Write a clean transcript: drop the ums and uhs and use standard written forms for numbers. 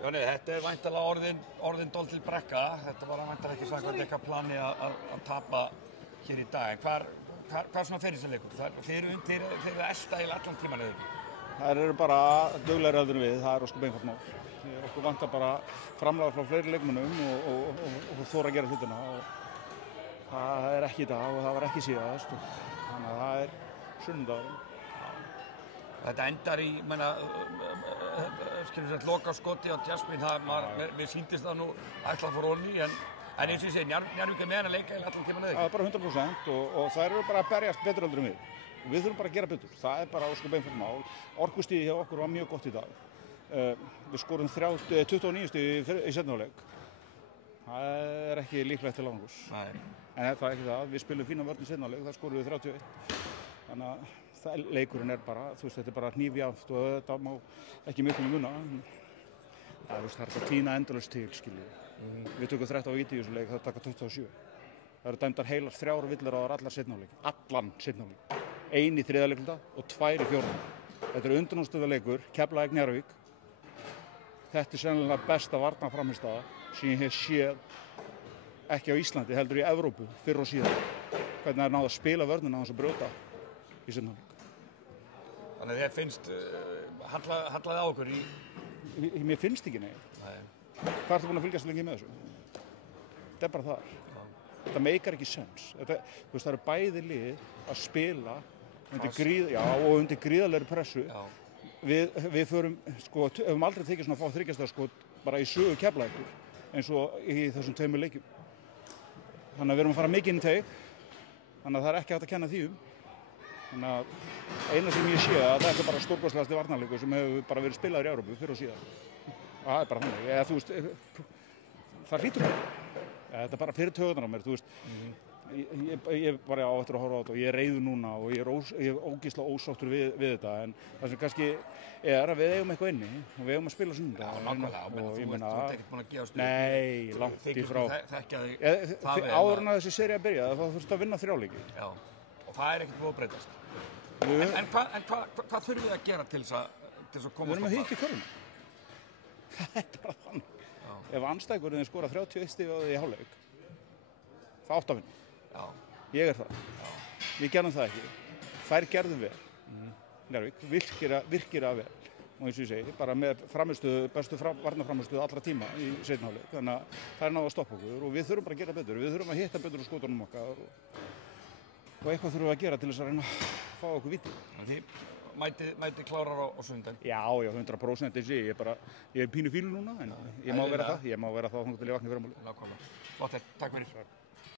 Jóni, þetta væntanlega orðin dálítil brekka. Þetta var væntanlega ekki samkvæmt eitthvað plani að tapa hér í dag. Hvað svona fer þessi leikur? Þeir eru elsta í allan tíman eða ekki? Þær eru bara duglegri heldur en við, það er ósköp einfalt mál. Okkur vantar bara framlag frá fleiri leikmönnum og þora að gera hlutina. Það er ekki í dag og það var ekki síðast. Þannig að það er sunnudagurinn. Þetta endar í, loka skoti á Jasmine, við sýndist það nú ætla fyrir Óni, en eins og ég segi, Njarðvík með hann að leika í allan tíman eða ekki? Það er bara 100% og þær eru bara að berjast betur heldur en við. Og við þurfum bara að gera betur. Það er bara ósköp einfalt mál. Orkustigið hjá okkur var mjög gott í dag. Við skorum 29 stig í seinni hálfleik. Það er ekki líklegt til árangurs. En það er ekki það. Við spilum fína vörn í seinni hálfleik, þar skorum við 31. Þannig að leikurinn er bara, þetta er bara hnífjafnt og þetta má ekki miklu muna. Það er bara tína endalaust til, skiljið. Við tökum 13 víti í þessu leik, það taka 27. Það eru dæmdar heilar 3 villiráðar allar seinni hálfleik. Allan seinni hálfleik. 1 í þriðja leikluta og 2 í fjórða. Þetta er undanúrslitaleikur, Keflavík Njarðvík. Þetta er sennilega besta varnarframmistaða sem ég hef séð ekki á Íslandi, heldur í Evrópu, fyrr og síðan. Hvernig það er náð að spila vörnina á þess að brjóta í seinni hálfleik. Þannig að þér finnst hallaði á okkur í... Mér finnst ekki neitt. Hvað ertu búin að fylgjast lengi með þessu? Þetta er bara það. Þetta meikar ekki sens. Það eru bæði lið að spila undir gríðarlegri pressu. Við förum, höfum aldrei tekið svona að fá þriggjastaðarskot bara í sögu Keflavíkur eins og í þessum 2 leikjum. Þannig að við erum að fara mikið inn í teig. Þannig að það er ekki hægt að kenna því Þannig að eina sem ég sé að þetta er bara stórkostlegasti varnarleikur sem hefur bara verið spilaður í Evrópu fyrr og síðan. Það er bara þannig. Það hlýtur bara. Þetta er bara fyrir taugarnar á mér, þú veist. Ég bara á eftir að horfa á þetta og ég er reiður núna og ég er ógeðslega ósáttur við þetta, en það sem kannski er að við eigum eitthvað inni og við eigum að spila sunnudag. Já, nákvæmlega, þú ert ekkert búin að gefa stuð. Nei, langt í frá. Áður en að þessi sería byrjaði, þá þurfti að vinna 3 leiki. Já, og það er ekkert búið að breytast. En hvað þurfum við að gera til þess að komast á? Við erum að hitta í körfuna. Þetta er bara þannig. Ef andstæðingurinn skora 31 stig í hálfleik, það átt að vinna. Já. Ég er það. Já. Við gerðum það ekki. Þær gerðum vel. Njarðvík virkir að vel. Og eins og ég segi, bara með bestu varnarframmistöðu allra tíma í seinni hálfleik. Þannig að það er náð að stoppa okkur og við þurfum bara að gera betur. Við þurfum að hitta betur á skotunum okkar og eitthvað þurfum við að gera til þess að reyna að fá okkur víti. Þið mæti klárar á sunnudag? Já, 100% eins og ég er pínu fílu núna, en ég má vera það. Ég má vera það þangað til ég vakna í fyrramálið. Nákvæmlega. Flott, takk fyrir.